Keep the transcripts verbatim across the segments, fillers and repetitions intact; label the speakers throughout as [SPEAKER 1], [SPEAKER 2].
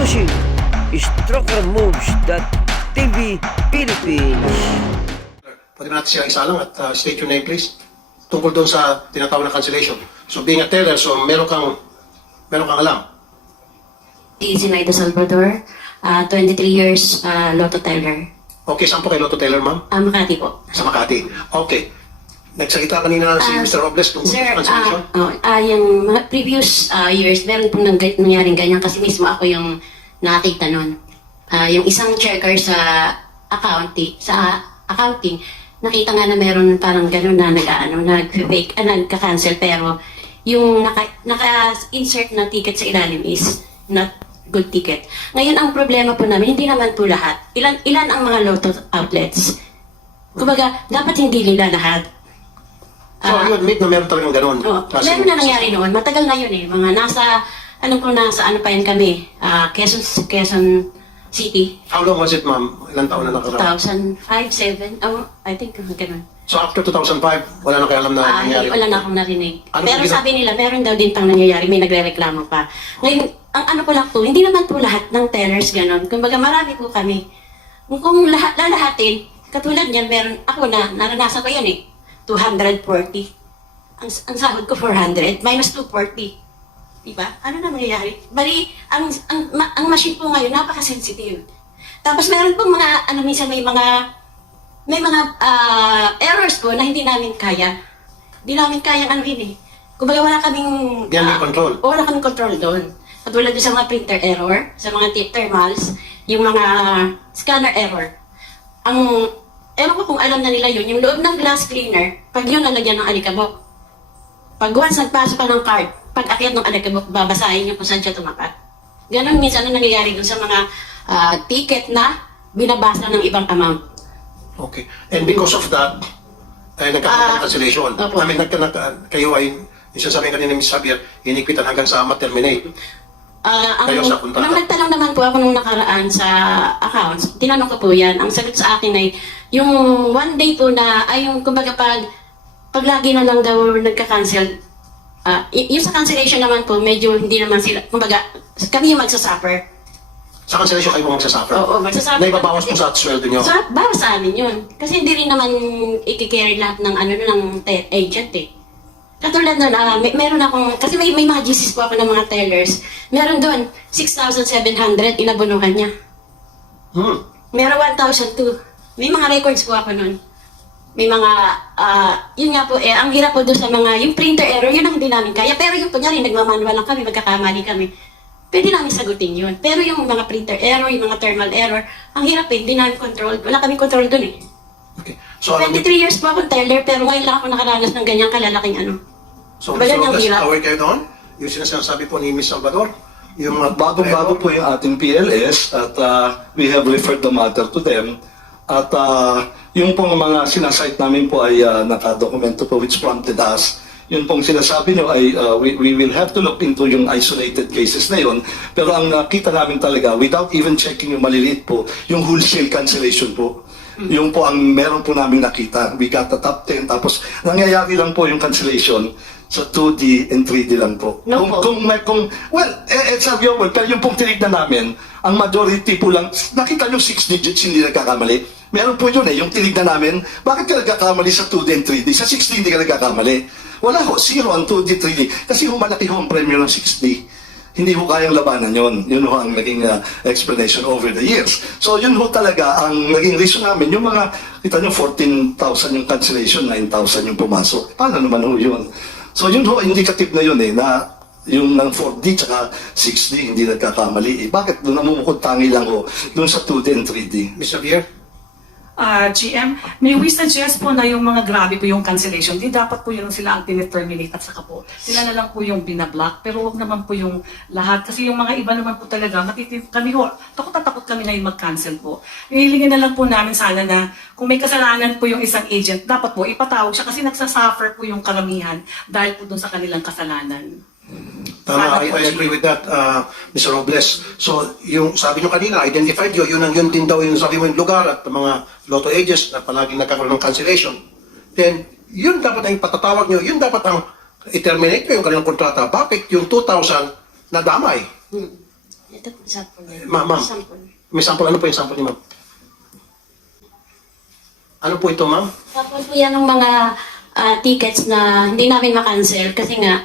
[SPEAKER 1] Introducing Stroker Moves T V Philippines.
[SPEAKER 2] Pwede natin siya isa lang at uh, state your name please. Tungkol doon sa tinatawag na cancellation. So being a teller, so meron kang, meron kang alam.
[SPEAKER 3] Zinaida Salvador, uh, twenty-three years uh, Lotto teller.
[SPEAKER 2] Okay, saan po kay Lotto Teller, ma'am?
[SPEAKER 3] Uh, Makati po.
[SPEAKER 2] Sa Makati. Okay. Nagsalita kanina si
[SPEAKER 3] Ah,
[SPEAKER 2] Mister Robles tungkol
[SPEAKER 3] Sir,
[SPEAKER 2] sa cancellation.
[SPEAKER 3] uh, oh, uh, yung mga previous uh, years, meron pong nang, nangyaring ganyan kasi mismo ako yung nakakita nun. Uh, yung isang checker sa accounting, sa accounting, nakita nga na meron parang gano'n na nag-ano, nag-fake, uh, nagka-cancel pero yung naka, naka-insert na ticket sa ilalim is not good ticket. Ngayon, ang problema po namin, hindi naman po lahat. Ilan, ilan ang mga lotto outlets? Kumbaga, dapat hindi nila lahat.
[SPEAKER 2] So
[SPEAKER 3] Ah,
[SPEAKER 2] you admit na meron talagang ganun.
[SPEAKER 3] Oh,
[SPEAKER 2] Kasi-
[SPEAKER 3] meron na nangyari noon. Matagal na yun eh. Mga nasa, alam ko nasa ano pa yun kami, ah, Quezon, Quezon City,
[SPEAKER 2] How long was it, ma'am? Ilang taon na
[SPEAKER 3] two
[SPEAKER 2] nakaraan?
[SPEAKER 3] thousand five, seven, oh, I think ganun.
[SPEAKER 2] So after two thousand five, wala na kayo alam na
[SPEAKER 3] Ah,
[SPEAKER 2] nangyari?
[SPEAKER 3] wala na akong narinig.
[SPEAKER 2] Ano
[SPEAKER 3] Pero
[SPEAKER 2] yung gina-
[SPEAKER 3] sabi nila, meron daw din pang nangyayari, may nagre-reklamo pa. Ngayon, ang ano ko lang po, hindi naman po lahat ng tellers ganon. Kumbaga marami po kami. Kung, kung lahat, lalahatin, katulad niyan, meron, ako na, naranasan ko yan eh, two hundred forty. Ang, ang sahod ko four hundred, minus two forty. Diba? Ano na mangyayari? Bali, ang, ang, ma, ang machine po ngayon, napaka-sensitive. Tapos meron pong mga, ano, minsan may mga, may mga ah, errors po na hindi namin kaya. Hindi namin kaya ano yun eh. Kumbaga wala kaming...
[SPEAKER 2] Hindi namin
[SPEAKER 3] ah,
[SPEAKER 2] control.
[SPEAKER 3] Wala kaming control doon. Katulad doon sa mga printer error, sa mga tip thermals, yung mga scanner error. Ang, ewan ko kung alam na nila yun, yung loob ng glass cleaner, pag yun nalagyan ng alikabok, pag once nagpasok ka ng card, pag akyat ng alikabok, babasahin niyo kung saan siya tumapat. Ganon minsan ang nangyayari doon sa mga ah, ticket na binabasa ng ibang amount.
[SPEAKER 2] Okay. And because of that, ay nagkakaroon
[SPEAKER 3] Ah,
[SPEAKER 2] ng cancellation.
[SPEAKER 3] opo.
[SPEAKER 2] I mean, nagka, nagka, kayo ay, yung sinasabi kanina ni Miz Javier, inikwitan hanggang sa ma-terminate.
[SPEAKER 3] Ah, ang,
[SPEAKER 2] Kayo sa punta.
[SPEAKER 3] nung nagtanong naman po ako nung nakaraan sa accounts, tinanong ko po yan, ang sagot sa akin ay, yung one day po na, ay yung kumbaga pag, pag lagi na lang daw nagka-cancel, ah, y- yung sa cancellation naman po, medyo hindi naman sila, kumbaga, kami yung magsasuffer.
[SPEAKER 2] Sa cancellation kayo magsasuffer.
[SPEAKER 3] Oo, magsasuffer.
[SPEAKER 2] Na ibabawas po sa sweldo nyo.
[SPEAKER 3] So, para sa amin yun. Kasi hindi rin naman i-carry lahat ng ano ng te- agent eh. Katulad nun, ah, may, meron akong, kasi may, may mga G Cs po ako ng mga tellers. Meron doon, six thousand seven hundred inabunuhan niya.
[SPEAKER 2] Hmm.
[SPEAKER 3] Meron one thousand two. May mga records po ako nun. May mga, ah, yun nga po eh, ang hirap po doon sa mga, yung printer error, yun ang hindi namin kaya. Pero yung kunyari, nagmamanual lang kami, magkakamali kami. Pwede namin sagutin yun. Pero yung mga printer error, yung mga thermal error, ang hirap eh, hindi namin control. Wala kaming control doon eh.
[SPEAKER 2] Okay. So, alam niyo-
[SPEAKER 3] twenty-three years po akong teller, pero ngayon lang ako nakaranas ng ganyang kalalaking ano.
[SPEAKER 2] so,
[SPEAKER 3] Baga
[SPEAKER 2] Mister
[SPEAKER 3] niyang
[SPEAKER 2] Robles,
[SPEAKER 3] hirap.
[SPEAKER 2] aware kayo doon? Yung sinasabi po ni Miz Salvador, yung mga
[SPEAKER 4] Bago-bago po yung ating P L S at uh, we have referred the matter to them. At uh, yung pong mga sinasite namin po ay uh, nakadokumento po which prompted us. Yun pong sinasabi nyo ay uh, we, we will have to look into yung isolated cases na yun. Pero ang nakita namin talaga, without even checking yung maliliit po, yung wholesale cancellation po. Yung po ang meron po namin nakita. We got the top ten. Tapos nangyayari lang po yung cancellation sa two D and three D lang po.
[SPEAKER 3] No
[SPEAKER 4] kung,
[SPEAKER 3] po.
[SPEAKER 4] kung, may- kung, well, eh, it's a real world. Pero yung pong tinignan namin, ang majority po lang, nakita nyo six digits, hindi nagkakamali. Meron po yun eh, yung tinignan namin, bakit ka nagkakamali sa two D and three D? Sa six D hindi ka nagkakamali. Wala ho, zero ang two D, three D. Kasi ho malaki ho ang premyo ng six D. Hindi ho kayang labanan yun. Yun ho ang naging uh, explanation over the years. So yun ho talaga ang naging reason namin. Yung mga, kita nyo, fourteen thousand yung cancellation, nine thousand yung pumasok. Paano naman ho yun? So yun ho, indicative na yun eh, na yung ng four D tsaka six D hindi nagkakamali. Eh, bakit doon namumukod tangi lang ho doon sa two D and three D?
[SPEAKER 2] Miz Javier?
[SPEAKER 5] Ah, G M, may we suggest po na yung mga grabe po yung cancellation, di dapat po yun sila ang tineterminate at saka po. Sila na lang po yung binablock, pero wag naman po yung lahat. Kasi yung mga iba naman po talaga, matitit kami ho, takot na takot kami na yung mag-cancel po. Ihilingin na lang po namin sana na kung may kasalanan po yung isang agent, dapat po ipatawag siya kasi nagsasuffer po yung karamihan dahil po dun sa kanilang kasalanan.
[SPEAKER 2] Tama, I, I agree with that, uh, Mister Robles. So, yung sabi nyo kanina, identified nyo, yun ang yun din daw yung sabi mo yung lugar at mga lotto agents na palaging nagkakaroon ng cancellation. Then, yun dapat ang patatawag nyo, yun dapat ang i-terminate nyo yung kanilang kontrata. Bakit yung two thousand na damay?
[SPEAKER 3] Ito po, sample. na.
[SPEAKER 2] Ma- ma'am.
[SPEAKER 3] Sample.
[SPEAKER 2] May sample. Ano po yung sample ni ma'am? Ano po ito, ma'am?
[SPEAKER 3] Sample po yan ng mga ah, tickets na hindi namin makancel kasi nga,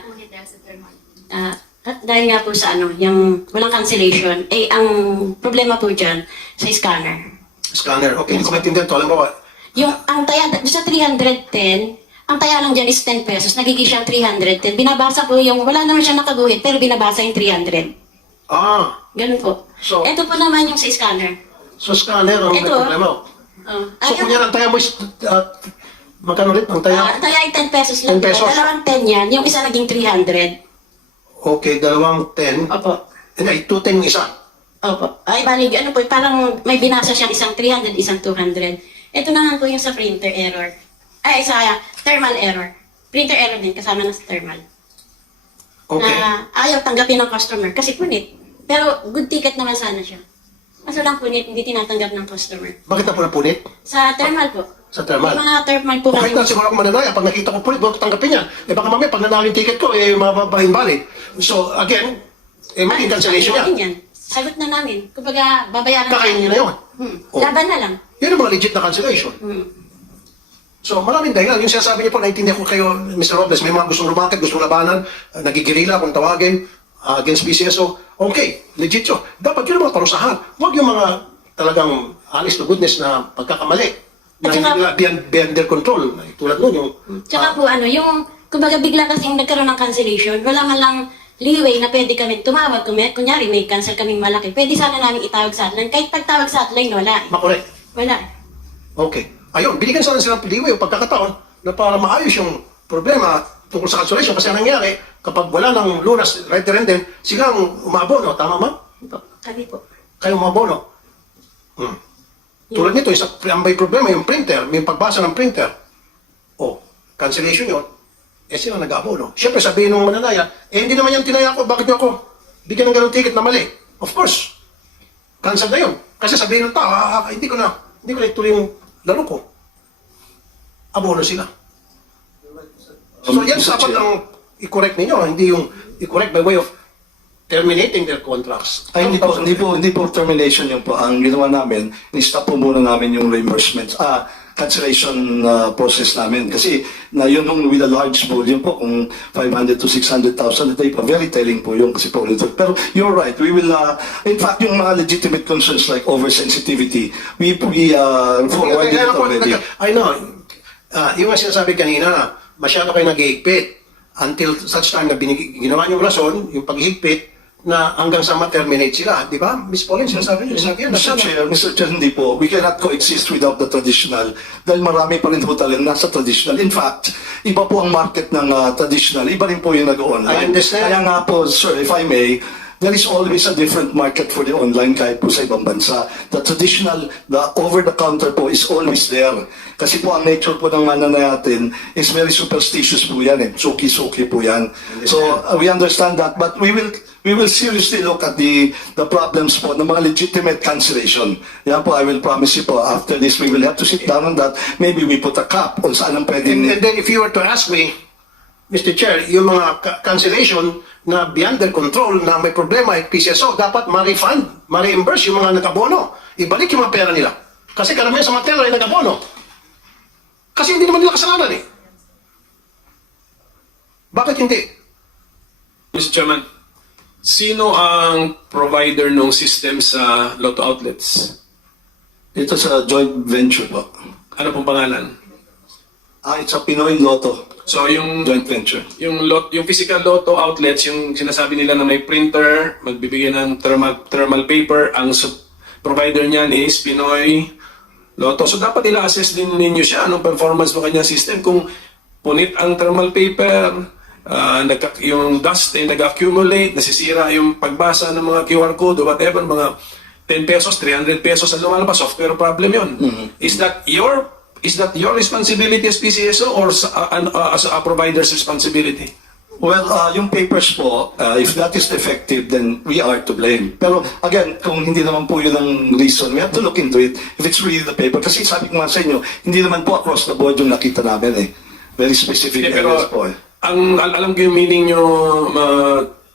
[SPEAKER 3] ah, at dahil nga po sa ano, yung walang cancellation, eh ang problema po dyan sa scanner.
[SPEAKER 2] Scanner. Okay, hindi ko maintindihan ito. Alam mo,
[SPEAKER 3] Yung, ang taya, doon sa three hundred ten, ang taya lang dyan is ten pesos, nagiging siyang three hundred ten. Binabasa po yung, wala naman siya nakaguhit, pero binabasa yung three hundred.
[SPEAKER 2] ah,
[SPEAKER 3] Ganun po.
[SPEAKER 2] So-
[SPEAKER 3] Ito po naman yung sa scanner.
[SPEAKER 2] so scanner ang may
[SPEAKER 3] Ito.
[SPEAKER 2] problema.
[SPEAKER 3] Oh.
[SPEAKER 2] So,
[SPEAKER 3] Ayun.
[SPEAKER 2] kunya ang taya mo is, uh, magkano ulit? Ang taya?
[SPEAKER 3] Ah, taya ay ten pesos lang.
[SPEAKER 2] ten pesos.
[SPEAKER 3] Dalawang ten yan, yung isa naging three hundred.
[SPEAKER 2] Okay, dalawang ten.
[SPEAKER 3] Opo.
[SPEAKER 2] Hindi, two ten yung isa.
[SPEAKER 3] Opo. Ay, bali, ano po, parang may binasa siyang isang three hundred, isang two hundred. Ito naman po yung sa printer error. Ay, sa thermal error. Printer error din, kasama na sa thermal.
[SPEAKER 2] Okay.
[SPEAKER 3] Na ayaw tanggapin ng customer kasi punit. Pero good ticket naman sana siya. Kaso lang punit, hindi tinatanggap ng customer.
[SPEAKER 2] Bakit na po napunit?
[SPEAKER 3] Sa thermal po.
[SPEAKER 2] Sa thermal?
[SPEAKER 3] Yung mga thermal po
[SPEAKER 2] Kahit na siguro ako mananaya, pag nakita ko punit, bakit ko tanggapin yan? Eh baka mamaya, pag nanalo yung ticket ko, eh mababahin-valid. So, again, eh may cancellation
[SPEAKER 3] Ay,
[SPEAKER 2] yan.
[SPEAKER 3] yan. Sagot na namin. Kumbaga, babayaran
[SPEAKER 2] Kakainin na yun.
[SPEAKER 3] Hmm.
[SPEAKER 2] Oh.
[SPEAKER 3] Laban na lang.
[SPEAKER 2] Yan ang mga legit na cancellation.
[SPEAKER 3] Hmm.
[SPEAKER 2] So, maraming dahilan. Yung sinasabi niyo po, naintindihan ko kayo, Mister Robles, may mga gustong lumakit, gustong labanan, uh, nagigirila kung tawagin, uh, against B C S O. Okay, legit yun. Dapat yun ang mga parusahan. Huwag yung mga talagang honest to goodness na pagkakamali. Na
[SPEAKER 3] At
[SPEAKER 2] hindi
[SPEAKER 3] saka-
[SPEAKER 2] nila beyond, beyond their control. Tulad nun, yung...
[SPEAKER 3] Tsaka po ano, yung, kumbaga bigla kasing nagkaroon ng cancellation, wala man lang leeway na pwede kami tumawag. Kung may, kunyari may cancel kaming malaki, pwede sana namin itawag sa hotline. Kahit pagtawag sa hotline, wala. eh.
[SPEAKER 2] makorek.
[SPEAKER 3] Wala.
[SPEAKER 2] Okay. Ayun, binigyan sana sila ng leeway o pagkakataon na para maayos yung problema tungkol sa cancellation. Kasi ang nangyari, kapag wala ng lunas, right there and then, sila ang umabono. Tama ma?
[SPEAKER 3] Kami po.
[SPEAKER 2] Kayo umabono. Hmm. Tulad nito, isa, ang may problema yung printer, may pagbasa ng printer. O, cancellation yun, eh sila nag-abono. Siyempre sabihin ng mananaya, eh hindi naman yan tinaya ko, bakit niyo ako bigyan ng ganung ticket na mali? Of course, cancel na yun. Kasi sabihin ng tao, ah, ah, hindi ko na, hindi ko na ituloy yung laro ko. Abono sila. So
[SPEAKER 4] Um,
[SPEAKER 2] yan
[SPEAKER 4] Mister
[SPEAKER 2] dapat
[SPEAKER 4] Chair.
[SPEAKER 2] ang i-correct ninyo, hindi yung i-correct by way of terminating their contracts.
[SPEAKER 4] Ay, hindi po, hindi po, hindi po termination yun po. Ang ginawa namin, ni-stop po muna namin yung reimbursements, ah, cancellation ah, process namin. Kasi na yun nung with a large volume po, kung five hundred to six hundred thousand a day po, very telling po yung kasi po ulit. Pero you're right, we will, ah, in fact, yung mga legitimate concerns like oversensitivity, we, we uh, forwarded it already.
[SPEAKER 2] I know. Uh, yung nga sinasabi kanina, masyado kayo nag-ihigpit until such time na binig- ginawa niyong rason, yung paghihigpit, na hanggang sa ma-terminate sila. Di ba? Miss Pauline, sinasabi niyo, sinabi yan.
[SPEAKER 4] Mister Chair, Mister Chair, hindi po. We cannot coexist without the traditional dahil marami pa rin po talagang nasa traditional. In fact, iba po ang market ng uh, traditional. Iba rin po yung
[SPEAKER 2] I
[SPEAKER 4] nag-online.
[SPEAKER 2] understand.
[SPEAKER 4] Kaya nga po, sir, if I may, there is always a different market for the online kahit po sa ibang bansa. The traditional, the over-the-counter po is always there. Kasi po ang nature po ng mana natin is very superstitious po yan eh. Suki-suki po yan. So uh, we understand that, but we will we will seriously look at the the problems po ng mga legitimate cancellation. Yan po, I will promise you po, after this we will have to sit down on that. Maybe we put a cap on saan ang
[SPEAKER 2] And,
[SPEAKER 4] pwedeng...
[SPEAKER 2] and then if you were to ask me, Mister Chair, yung mga ca- cancellation na beyond their control na may problema ay P C S O, dapat ma-refund, ma-reimburse yung mga nag-abono. Ibalik yung mga pera nila. Kasi karamihan sa mga teller ay nag-abono. Kasi hindi naman nila kasalanan eh. Bakit hindi?
[SPEAKER 6] Mister Chairman, sino ang provider ng system sa Lotto outlets?
[SPEAKER 4] Ito sa joint venture po.
[SPEAKER 6] Ano pong pangalan?
[SPEAKER 4] Ah, it's a Pinoy Lotto
[SPEAKER 6] So yung
[SPEAKER 4] joint venture.
[SPEAKER 6] yung lot yung physical Lotto outlets, yung sinasabi nila na may printer, magbibigay ng thermal thermal paper, ang sub- provider niyan is Pinoy Lotto. So dapat ila-assess din ninyo siya anong performance ng kanyang system kung punit ang thermal paper, ah, nagka, yung dust ay nag-accumulate, nasisira yung pagbasa ng mga Q R code o whatever, mga ten pesos, three hundred pesos ang lumalabas, software problem yun. Is that your is that your responsibility as P C S O or sa, uh, an- uh, as a provider's responsibility?
[SPEAKER 4] Well, uh, yung papers po, uh, if that is effective, then we are to blame. Pero again, kung hindi naman po yun ang reason, we have to look into it if it's really the paper. Kasi sabi ko nga sa inyo, hindi naman po across the board yung nakita namin eh. Very specific
[SPEAKER 6] Hindi,
[SPEAKER 4] areas
[SPEAKER 6] pero
[SPEAKER 4] po eh.
[SPEAKER 6] ang al- alam ko yung meaning nyo, uh,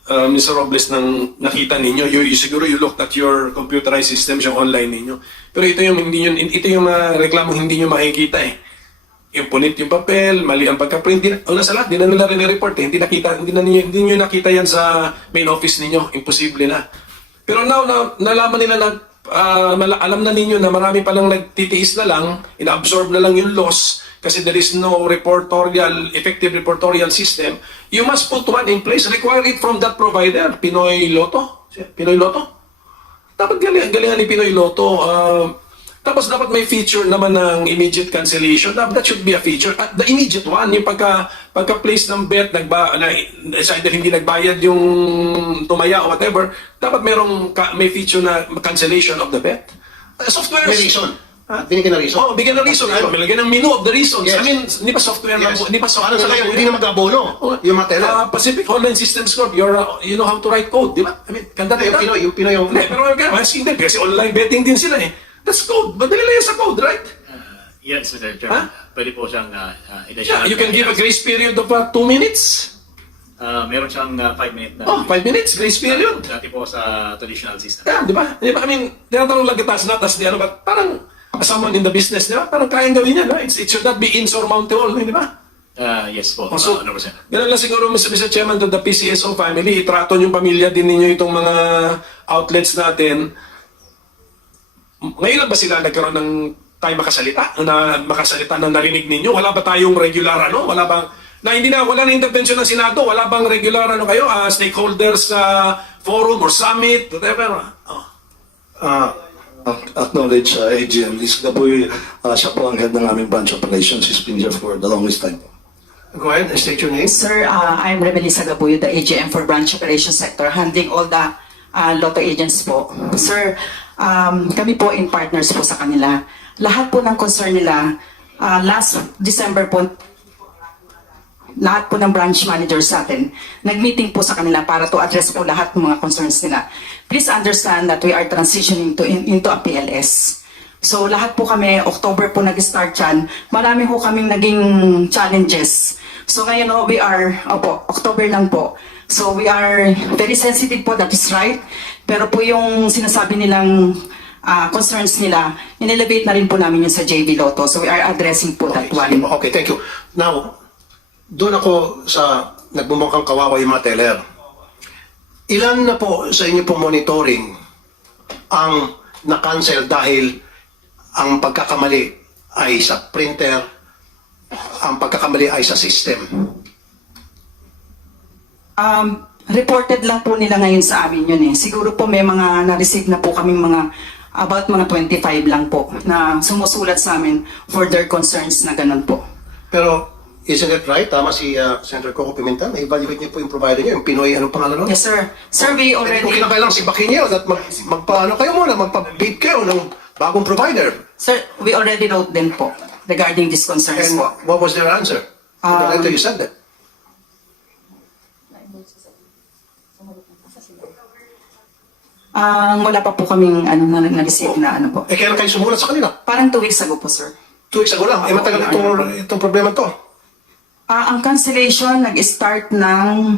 [SPEAKER 6] uh, Mister Robles, nang nakita ninyo, you, you, siguro you looked at your computerized systems, yung online ninyo. Pero ito yung hindi yun, ito yung mga reklamo hindi nyo makikita eh. Yung punit yung papel, mali ang pagka-print. Di, una sa lahat, di na nila rin-report eh. Hindi, nakita, hindi, na ninyo, hindi nyo nakita yan sa main office ninyo. Imposible na. Pero now, na, nalaman nila na, uh, mala- alam na ninyo na marami palang nagtitiis na lang, ina-absorb na lang yung loss, kasi there is no reportorial, effective reportorial system, you must put one in place, require it from that provider, Pinoy Lotto. Pinoy Lotto? Dapat galing, galingan ni Pinoy Lotto. Uh, tapos dapat may feature naman ng immediate cancellation. That, that should be a feature. Uh, the immediate one, yung pagka, pagka-place ng bet, nagba, na, either hindi nagbayad yung tumaya or whatever, dapat merong, ka, may feature na cancellation of the bet. Uh, software.
[SPEAKER 2] May reason. Ha? Binigyan na reason.
[SPEAKER 6] Oh, bigyan ng reason. Ano, bilagyan ng menu of the reasons.
[SPEAKER 2] Yes.
[SPEAKER 6] I mean, hindi pa software
[SPEAKER 2] Yes.
[SPEAKER 6] na, hindi pa software.
[SPEAKER 2] Paano sa kayo, hindi na mag-abono yung mga teller?
[SPEAKER 6] Uh, Pacific Online Systems Corp, you're, uh, you know how to write code, di ba? I mean, can that be
[SPEAKER 2] Yung
[SPEAKER 6] done?
[SPEAKER 2] Pinoy, yung Pinoy yung...
[SPEAKER 6] Hindi, pero I'm asking them, kasi online betting din sila eh. That's code. Madali lang yan sa code, right?
[SPEAKER 7] Uh, yes, Mister Chairman. Pwede po siyang uh, uh,
[SPEAKER 6] Yeah, you can give a grace period of uh, two minutes.
[SPEAKER 7] Uh, meron siyang uh, five minute na.
[SPEAKER 6] Oh, five minutes, grace period.
[SPEAKER 7] Dati po sa traditional system.
[SPEAKER 6] Yeah, di ba? Di ba? I mean, tinatanong lang kita, not as the ano, but parang as someone in the business, di ba? Parang kayang gawin yan, no? It's, it should not be insurmountable, di ba?
[SPEAKER 7] Uh, yes po,
[SPEAKER 6] Oh, so,
[SPEAKER 7] uh, one hundred percent.
[SPEAKER 6] ganun lang siguro, Mister Mister Chairman, to the P C S O family, itrato yung pamilya din ninyo itong mga outlets natin. Ngayon lang ba sila nagkaroon ng tayo makasalita? Na makasalita na narinig ninyo? Wala ba tayong regular ano? Wala bang, na hindi na, wala na intervention ng Senado? Wala bang regular ano kayo? Uh, stakeholders uh, forum or summit? Whatever. Oh.
[SPEAKER 2] Ah,
[SPEAKER 4] Acknowledge, uh, A G M. This Gaboy, uh, siya po ang head ng aming branch operations. He's been here for the longest time.
[SPEAKER 2] go ahead and state your name.
[SPEAKER 8] Sir, uh, I'm Remelisa Gabuyo, the A G M for Branch Operations Sector, handling all the uh, lotto agents po. Sir, um, kami po in partners po sa kanila. Lahat po ng concern nila, uh, last December po, lahat po ng branch managers sa atin, nag-meeting po sa kanila para to address po lahat ng mga concerns nila. Please understand that we are transitioning to in, into a P L S. So lahat po kami, October po nag-start yan. Marami po kaming naging challenges. So ngayon oh, we are, opo, October lang po. So we are very sensitive po, that is right. Pero po yung sinasabi nilang uh, concerns nila, in-elevate na rin po namin yun sa J V Lotto. So we are addressing po that one.
[SPEAKER 2] Okay, thank you. Now, doon ako sa nagbumukhang kawawa yung mga teller. Ilan na po sa inyo pong monitoring ang na-cancel dahil ang pagkakamali ay sa printer, ang pagkakamali ay sa system?
[SPEAKER 8] Um, reported lang po nila ngayon sa amin yun eh. Siguro po may mga na-receive na po kaming mga about mga twenty-five lang po na sumusulat sa amin for their concerns na ganun po.
[SPEAKER 2] Pero, isn't it right? Tama si uh, Senator Coco Pimentel. Na-evaluate niyo po yung provider niyo, yung Pinoy, anong pangalan nun?
[SPEAKER 8] Yes sir. Sir, we
[SPEAKER 2] Hindi ko
[SPEAKER 8] already...
[SPEAKER 2] kinakailang si Bakinyo at mag, magpaano kayo muna, magpa-bid kayo ng bagong provider.
[SPEAKER 8] Sir, we already wrote them po regarding these concerns
[SPEAKER 2] And
[SPEAKER 8] po.
[SPEAKER 2] what was their answer? In the
[SPEAKER 8] Um,
[SPEAKER 2] letter you said that.
[SPEAKER 8] Ah, wala pa po kaming ano, na, na-receive na ano po.
[SPEAKER 2] Eh, kailan kayo sumulat sa kanila?
[SPEAKER 8] Parang two weeks ago po sir.
[SPEAKER 2] Two weeks ago lang. Eh, matagal itong, itong problema to.
[SPEAKER 8] Ah, ang cancellation nag-start ng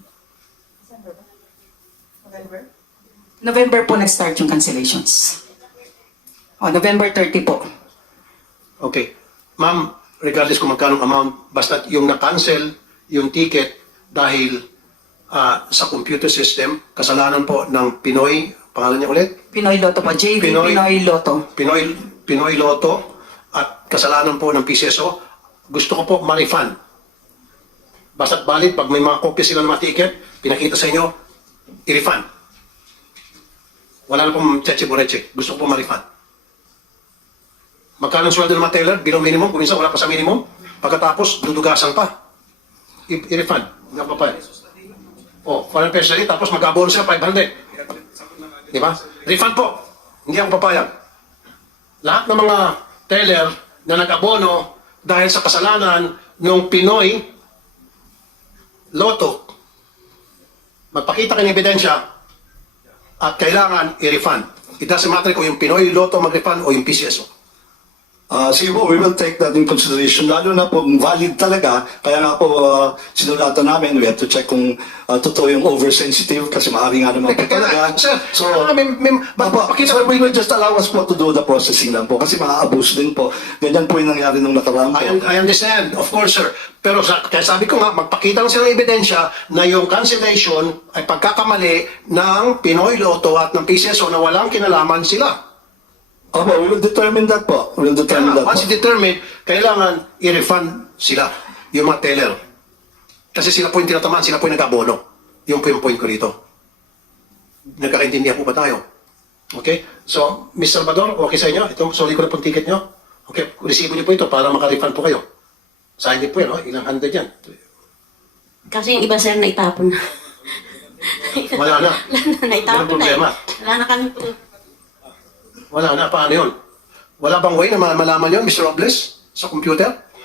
[SPEAKER 8] November po nag-start yung cancellations. Oh, November thirty po.
[SPEAKER 2] Okay. Ma'am, regardless kung magkano amount, basta yung na-cancel yung ticket dahil ah, sa computer system, kasalanan po ng Pinoy, pangalan niya ulit?
[SPEAKER 8] Pinoy Lotto po. J V
[SPEAKER 2] Pinoy-
[SPEAKER 8] Pinoy, Lotto.
[SPEAKER 2] Pinoy, Pinoy Lotto at kasalanan po ng P C S O. Gusto ko po ma-refund. Basta't valid, pag may mga kopya sila ng mga ticket, pinakita sa inyo, i-refund. Wala na pong cheche boreche. Gusto ko po ma-refund. Magkano ang sweldo ng mga teller? Below minimum, kung minsan wala pa sa minimum. Pagkatapos, dudugasan pa. I- I-refund. Nga pa pa. O, four hundred pesos rin, tapos mag-abono siya, five hundred. Di ba? Refund po. Hindi ako papayag. Lahat ng mga teller na nag-abono dahil sa kasalanan ng Pinoy Lotto, magpakita kayo ng ebidensya at kailangan i-refund. It doesn't matter kung yung Pinoy Lotto mag-refund o yung P C S O.
[SPEAKER 4] Ah, sige po, we will take that in consideration. Lalo na po, kung valid talaga. Kaya nga po, uh, sinulatan namin, we have to check kung uh, totoo yung oversensitive kasi maaari nga naman po talaga.
[SPEAKER 2] Sir,
[SPEAKER 4] So,
[SPEAKER 2] ah, may, may,
[SPEAKER 4] Opo,
[SPEAKER 2] pakita
[SPEAKER 4] sir, we will just allow us po to do the processing lang po kasi maa-abuse din po. Ganyan po yung nangyari nung nakaraan po.
[SPEAKER 2] I, I understand, of course, sir. Pero sa, kaya sabi ko nga, magpakita lang sila ng ebidensya na yung cancellation ay pagkakamali ng Pinoy Lotto at ng P C S O na walang kinalaman sila.
[SPEAKER 4] Opo, we will determine that po. We will determine
[SPEAKER 2] Kaya
[SPEAKER 4] that
[SPEAKER 2] once
[SPEAKER 4] po.
[SPEAKER 2] determined, kailangan i-refund sila, yung mga teller. Kasi sila po yung tinatamaan, sila po yung nag-abono. Yung po yung point ko dito. Nagkakaintindihan po ba tayo? Okay? So, Miz Salvador, okay sa inyo? Itong sorry ko na pong ticket nyo. Okay, resibo nyo po ito para maka-refund po kayo. Sa hindi po yun, oh, ilang hundred yan.
[SPEAKER 3] Kasi yung iba sir na itapon na.
[SPEAKER 2] Wala na.
[SPEAKER 3] Wala na, naitapon
[SPEAKER 2] Walang
[SPEAKER 3] na eh.
[SPEAKER 2] problema.
[SPEAKER 3] Wala na kami po.
[SPEAKER 2] Wala na, paano yun? Wala bang way na ma- malaman yun, Mister Robles? Sa computer?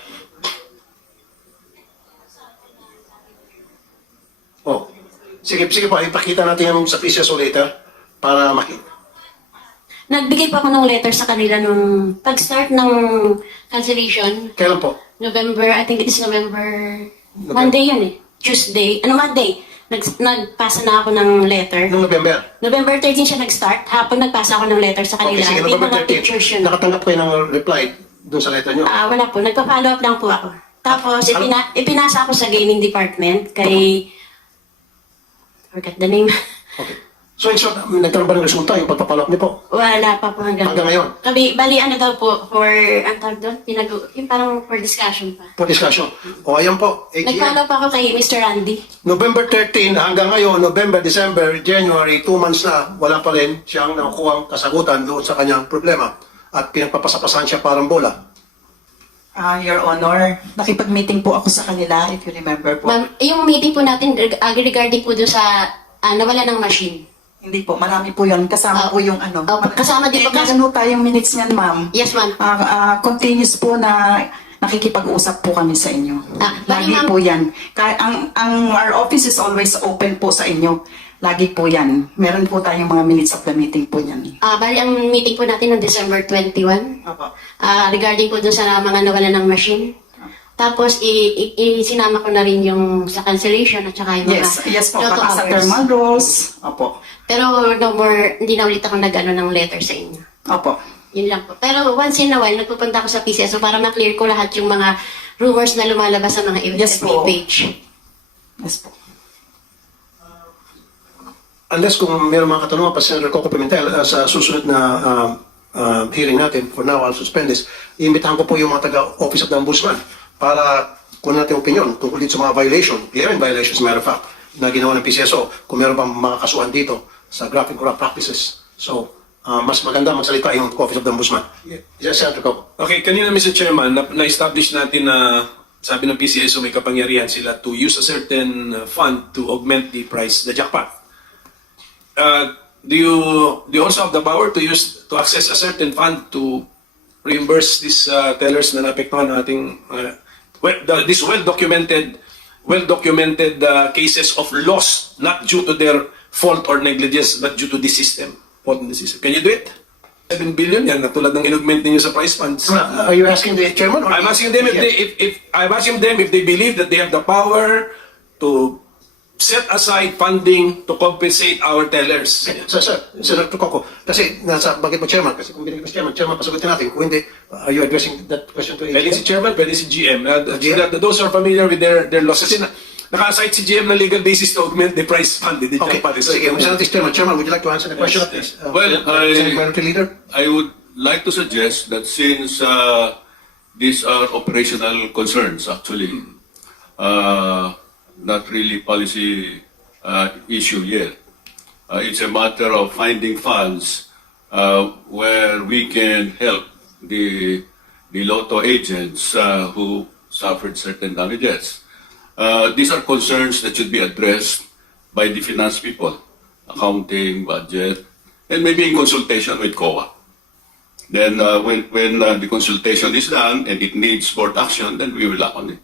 [SPEAKER 2] Oh. Sige, sige po, ipakita natin yung sa P C S O later para makita.
[SPEAKER 3] Nagbigay pa ako ng letter sa kanila nung pag-start ng cancellation.
[SPEAKER 2] Kailan po?
[SPEAKER 3] November, I think it is November,
[SPEAKER 2] November.
[SPEAKER 3] Monday yun eh. Tuesday, ano Monday? Nag, nagpasa na ako ng letter.
[SPEAKER 2] Noong November?
[SPEAKER 3] November thirteen siya nag-start. Hapon nagpasa ako ng letter sa kanila.
[SPEAKER 2] Okay, sige,
[SPEAKER 3] May
[SPEAKER 2] November
[SPEAKER 3] mga pictures
[SPEAKER 2] thirteenth.
[SPEAKER 3] yun.
[SPEAKER 2] Nakatanggap kayo ng reply dun sa letter nyo.
[SPEAKER 3] Ah, wala po. Nagpa-follow up lang po ako. Tapos,
[SPEAKER 2] Ano?
[SPEAKER 3] ipina, ipinasa ako sa gaming department kay... Forgot the name.
[SPEAKER 2] Okay. So, in short, nagkaroon ba ng resulta yung pagpapalap niyo po?
[SPEAKER 3] Wala pa po hanggang...
[SPEAKER 2] Hanggang ngayon?
[SPEAKER 3] Kabi, bali ano daw po, for, ang tawag doon, pinag yung parang for discussion pa.
[SPEAKER 2] For discussion. O, ayan po. A G M.
[SPEAKER 3] Nag-follow pa ako kay Mister Randy.
[SPEAKER 2] November thirteenth hanggang ngayon, November, December, January, two months na, wala pa rin siyang nakukuha kasagutan doon sa kanyang problema. At pinagpapasapasahan siya parang bola.
[SPEAKER 8] Ah, Your Honor, nakipag-meeting po ako sa kanila, if you remember po.
[SPEAKER 3] Ma'am, yung meeting po natin reg- ah, regarding po doon sa ah, nawala ng machine.
[SPEAKER 8] Hindi po, marami po yun. Kasama
[SPEAKER 3] Ah,
[SPEAKER 8] po yung ano.
[SPEAKER 3] ah, kasama din po-
[SPEAKER 8] Meron po tayong minutes niyan, ma'am.
[SPEAKER 3] Yes, ma'am.
[SPEAKER 8] Ah, ah, continuous po na nakikipag-usap po kami sa inyo.
[SPEAKER 3] Ah, bali,
[SPEAKER 8] Lagi
[SPEAKER 3] ma'am.
[SPEAKER 8] po yan. Ka- ang, ang, our office is always open po sa inyo. Lagi po yan. Meron po tayong mga minutes of the meeting po yan.
[SPEAKER 3] Ah, bali ang meeting po natin noong December twenty-first.
[SPEAKER 8] Opo.
[SPEAKER 3] Ah, regarding po doon sa mga nawala ng machine. Tapos, i, i, i- sinama ko na rin yung sa cancellation at saka yung mga
[SPEAKER 8] Yes, yes po,
[SPEAKER 3] lotto
[SPEAKER 8] pati sa
[SPEAKER 3] hours.
[SPEAKER 8] thermal rolls. Opo.
[SPEAKER 3] Pero no more, hindi na ulit ako nag-ano ng letter sa inyo.
[SPEAKER 8] Opo.
[SPEAKER 3] Yun lang po. Pero once in a while, nagpupunta ako sa P C S O para ma-clear ko lahat yung mga rumors na lumalabas sa mga
[SPEAKER 8] Yes
[SPEAKER 3] F B
[SPEAKER 8] po.
[SPEAKER 3] page.
[SPEAKER 8] Yes po.
[SPEAKER 2] Unless kung mayroong mga katanungan pa Senator Coco Pimentel uh, sa susunod na uh, uh, hearing natin, for now I'll suspend this, iimbitahan ko po yung mga taga-Office of the Ombudsman para kunin natin opinion tungkol dito sa mga violation, glaring violations, matter of fact, na ginawa ng P C S O, kung meron bang mga kasuhan dito sa graft and corrupt practices. So, uh, mas maganda magsalita yung Office of the Ombudsman. Yes, Senator Coco.
[SPEAKER 6] Okay, kanina Mister Chairman, na- na-establish natin na sabi ng P C S O may kapangyarihan sila to use a certain uh, fund to augment the price, the jackpot. Uh, do you do you also have the power to use to access a certain fund to reimburse these uh, tellers na naapektuhan ng ating uh, well, the, this well documented well documented uh, cases of loss not due to their fault or negligence but due to the system, fault in the system. Can you do it? seven billion yan, na tulad ng inaugment ninyo sa prize funds.
[SPEAKER 2] Uh, are you asking the chairman? Or
[SPEAKER 6] I'm asking them if they if, if I'm asking them if they believe that they have the power to set aside funding to compensate our tellers.
[SPEAKER 2] Sir, sir, Senator Coco, kasi nasa bagay mo chairman, kasi kung binigay mo si chairman, chairman, pasagutin natin. Kung hindi, uh, are you addressing that question to A G M?
[SPEAKER 6] Pwede si chairman, pwede si G M. Uh,
[SPEAKER 2] G M?
[SPEAKER 6] th- those are familiar with their their losses. Kasi na, naka-aside si G M na legal basis to augment the price fund. Hindi
[SPEAKER 2] Okay,
[SPEAKER 6] siya pati.
[SPEAKER 2] sige, Senator Chairman, Chairman, would you like to answer the question?
[SPEAKER 9] yes.
[SPEAKER 2] Uh,
[SPEAKER 9] Well,
[SPEAKER 2] Senate
[SPEAKER 9] I-
[SPEAKER 2] Minority Leader?
[SPEAKER 9] I would like to suggest that since uh, these are operational concerns, actually, uh, not really policy uh, issue yet. Uh, it's a matter of finding funds uh, where we can help the the lotto agents uh, who suffered certain damages. Uh, these are concerns that should be addressed by the finance people, accounting, budget, and maybe in consultation with C O A. Then uh, when, when uh, the consultation is done and it needs board action, then we will act on it.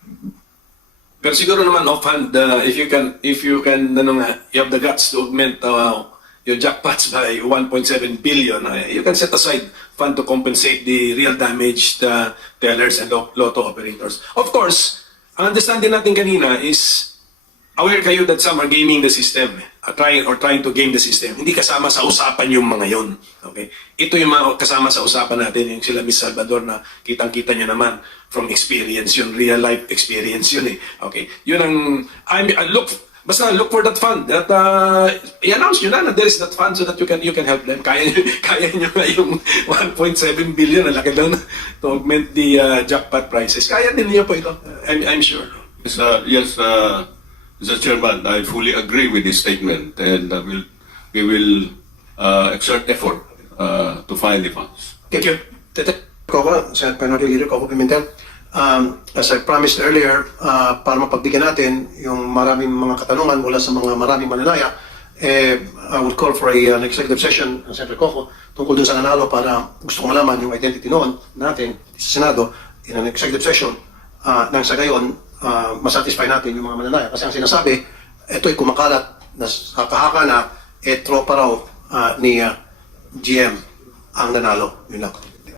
[SPEAKER 6] Pero siguro naman offhand, uh, if you can, if you can, ano nga, you have the guts to augment uh, your jackpots by one point seven billion, uh, you can set aside fund to compensate the real damaged uh, tellers and lo- lotto operators. Of course, ang understanding natin kanina is aware kayo that some are gaming the system, uh, trying or trying to game the system. Hindi kasama sa usapan yung mga yon. Okay? Ito yung mga kasama sa usapan natin, yung sila Miss Salvador na kitang-kita nyo naman from experience yun, real life experience yun eh. Okay? Yun ang, I mean, uh, look, basta look for that fund. That, uh, i-announce nyo na na there is that fund so that you can you can help them. Kaya, kaya nyo nga yung one point seven billion, ang laki lang to augment the uh, jackpot prices. Kaya din niyo po ito. I'm, I'm sure.
[SPEAKER 9] Yes, uh, yes uh, Mister Chairman, I fully agree with this statement, and uh, we'll, we will uh, exert effort uh, to find the funds.
[SPEAKER 2] Thank you. Tete, Coco, Senate Minority Leader Coco Pimentel. Um, as I promised earlier, uh, para mapagbigyan natin yung maraming mga katanungan mula sa mga maraming mananaya, eh, I would call for a, an executive session, uh, Senator Coco, tungkol dun sa nanalo para gusto ko malaman yung identity noon natin sa Senado in an executive session uh, nang sa gayon, uh, masatisfy natin yung mga mananaya. Kasi ang sinasabi, ito'y kumakalat na sa kahaka na, eh, tropa raw uh, ni uh, G M ang nanalo. Yun lang.